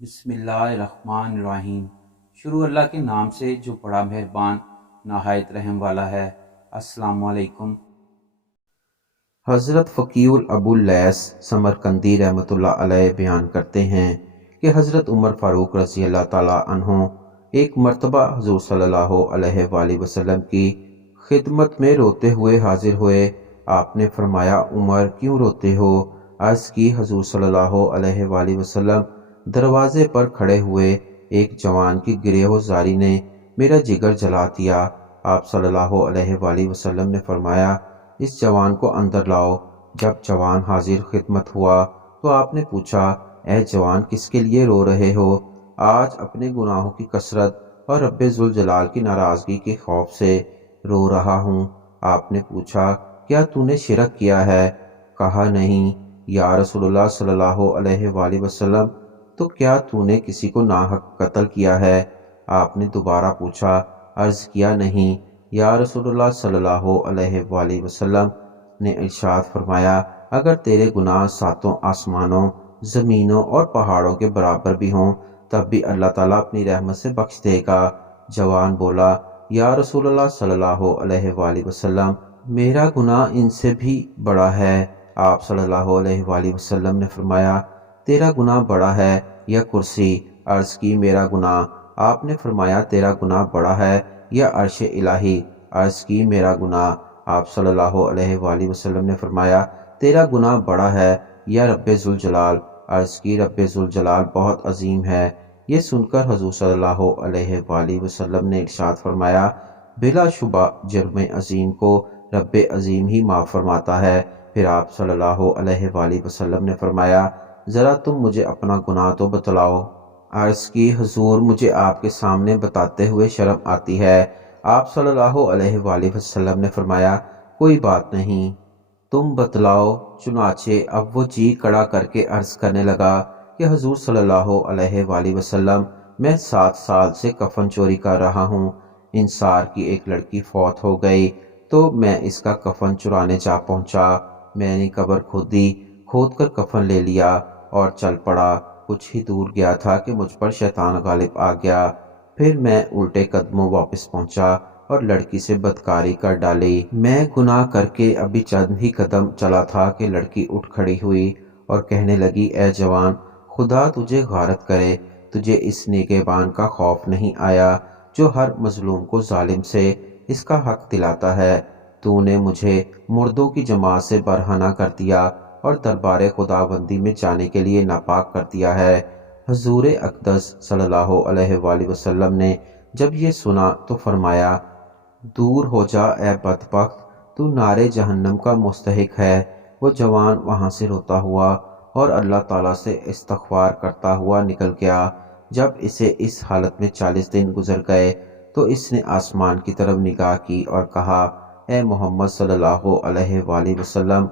بسم اللہ الرحمن الرحیم۔ شروع اللہ کے نام سے جو بڑا مہربان نہایت رحم والا ہے۔ السلام علیکم۔ حضرت فقیہ ابو اللیث سمرقندی رحمۃ اللہ علیہ بیان کرتے ہیں کہ حضرت عمر فاروق رضی اللہ تعالیٰ عنہ ایک مرتبہ حضور صلی اللہ علیہ وآلہ وسلم کی خدمت میں روتے ہوئے حاضر ہوئے۔ آپ نے فرمایا، عمر کیوں روتے ہو؟ عرض کی، حضور صلی اللہ علیہ وآلہ وسلم دروازے پر کھڑے ہوئے ایک جوان کی گریہ زاری نے میرا جگر جلا دیا۔ آپ صلی اللہ علیہ وآلہ وسلم نے فرمایا، اس جوان کو اندر لاؤ۔ جب جوان حاضر خدمت ہوا تو آپ نے پوچھا، اے جوان، کس کے لیے رو رہے ہو؟ آج اپنے گناہوں کی کثرت اور رب ذوالجلال کی ناراضگی کے خوف سے رو رہا ہوں۔ آپ نے پوچھا، کیا تو نے شرک کیا ہے؟ کہا، نہیں یا رسول اللہ صلی اللہ علیہ وآلہ وسلم، تو کیا تو نے کسی کو ناحق قتل کیا ہے؟ آپ نے دوبارہ پوچھا۔ عرض کیا، نہیں یا رسول اللہ صلی اللہ علیہ وآلہ وسلم نے ارشاد فرمایا، اگر تیرے گناہ ساتوں آسمانوں، زمینوں اور پہاڑوں کے برابر بھی ہوں تب بھی اللہ تعالیٰ اپنی رحمت سے بخش دے گا۔ جوان بولا، یا رسول اللہ صلی اللہ علیہ وآلہ وسلم، میرا گناہ ان سے بھی بڑا ہے۔ آپ صلی اللہ علیہ وآلہ وسلم نے فرمایا، تیرا گناہ بڑا ہے یا کرسی؟ عرض کی، میرا گناہ۔ آپ نے فرمایا، تیرا گناہ بڑا ہے یا عرش الہی؟ عرض کی، میرا گناہ۔ آپ صلی اللہ علیہ وآلہ وسلم نے فرمایا، تیرا گناہ بڑا ہے یا رب ذوالجلال؟ عرض کی، رب ذوالجلال بہت عظیم ہے۔ یہ سن کر حضور صلی اللہ علیہ وآلہ وسلم نے ارشاد فرمایا، بلا شبہ جرم عظیم کو رب عظیم ہی معاف فرماتا ہے۔ پھر آپ صلی اللہ علیہ وآلہ وسلم نے فرمایا، ذرا تم مجھے اپنا گناہ تو بتلاؤ۔ عرض کی، حضور، مجھے آپ کے سامنے بتاتے ہوئے شرم آتی ہے۔ آپ صلی اللہ علیہ وآلہ وسلم نے فرمایا، کوئی بات نہیں، تم بتلاؤ۔ چنانچہ اب وہ جی کڑا کر کے عرض کرنے لگا کہ حضور صلی اللہ علیہ وآلہ وسلم، میں 7 سال سے کفن چوری کر رہا ہوں۔ انصار کی ایک لڑکی فوت ہو گئی تو میں اس کا کفن چرانے جا پہنچا۔ میں نے قبر کھود کر کفن لے لیا اور چل پڑا۔ کچھ ہی دور گیا تھا کہ مجھ پر شیطان غالب آ گیا۔ پھر میں الٹے قدموں واپس پہنچا اور لڑکی سے بدکاری کر ڈالی۔ میں گناہ کر کے ابھی چند ہی قدم چلا تھا کہ لڑکی اٹھ کھڑی ہوئی اور کہنے لگی، اے جوان، خدا تجھے غارت کرے، تجھے اس نگہبان کا خوف نہیں آیا جو ہر مظلوم کو ظالم سے اس کا حق دلاتا ہے؟ تو نے مجھے مردوں کی جماعت سے برہنہ کر دیا اور دربار خداوندی میں جانے کے لیے ناپاک کر دیا ہے۔ حضور اقدس صلی اللہ علیہ وآلہ وسلم نے جب یہ سنا تو فرمایا، دور ہو جا اے بدبخت، تو نار جہنم کا مستحق ہے۔ وہ جوان وہاں سے روتا ہوا اور اللہ تعالیٰ سے استغفار کرتا ہوا نکل گیا۔ جب اسے اس حالت میں 40 دن گزر گئے تو اس نے آسمان کی طرف نگاہ کی اور کہا، اے محمد صلی اللہ علیہ وآلہ وسلم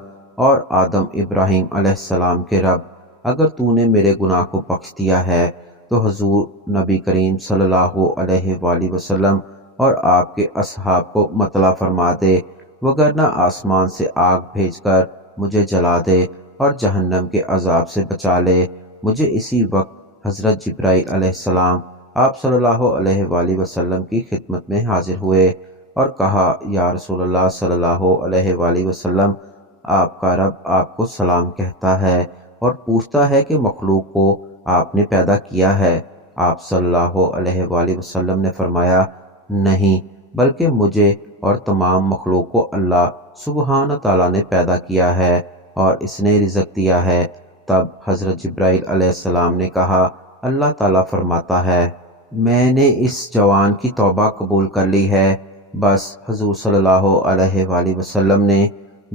اور آدم ابراہیم علیہ السلام کے رب، اگر تو نے میرے گناہ کو بخش دیا ہے تو حضور نبی کریم صلی اللہ علیہ وآلہ وسلم اور آپ کے اصحاب کو مطلع فرما دے، وگرنہ آسمان سے آگ بھیج کر مجھے جلا دے اور جہنم کے عذاب سے بچا لے۔ مجھے اسی وقت حضرت جبرائیل علیہ السلام آپ صلی اللہ علیہ وآلہ وسلم کی خدمت میں حاضر ہوئے اور کہا، یا رسول اللہ صلی اللہ علیہ وآلہ وسلم، آپ کا رب آپ کو سلام کہتا ہے اور پوچھتا ہے کہ مخلوق کو آپ نے پیدا کیا ہے؟ آپ صلی اللہ علیہ وآلہ وسلم نے فرمایا، نہیں، بلکہ مجھے اور تمام مخلوق کو اللہ سبحانہ تعالیٰ نے پیدا کیا ہے اور اس نے رزق دیا ہے۔ تب حضرت جبرائیل علیہ السلام نے کہا، اللہ تعالیٰ فرماتا ہے، میں نے اس جوان کی توبہ قبول کر لی ہے۔ بس حضور صلی اللہ علیہ وآلہ وسلم نے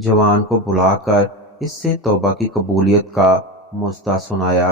جوان کو بلا کر اس سے توبہ کی قبولیت کا مژدہ سنایا۔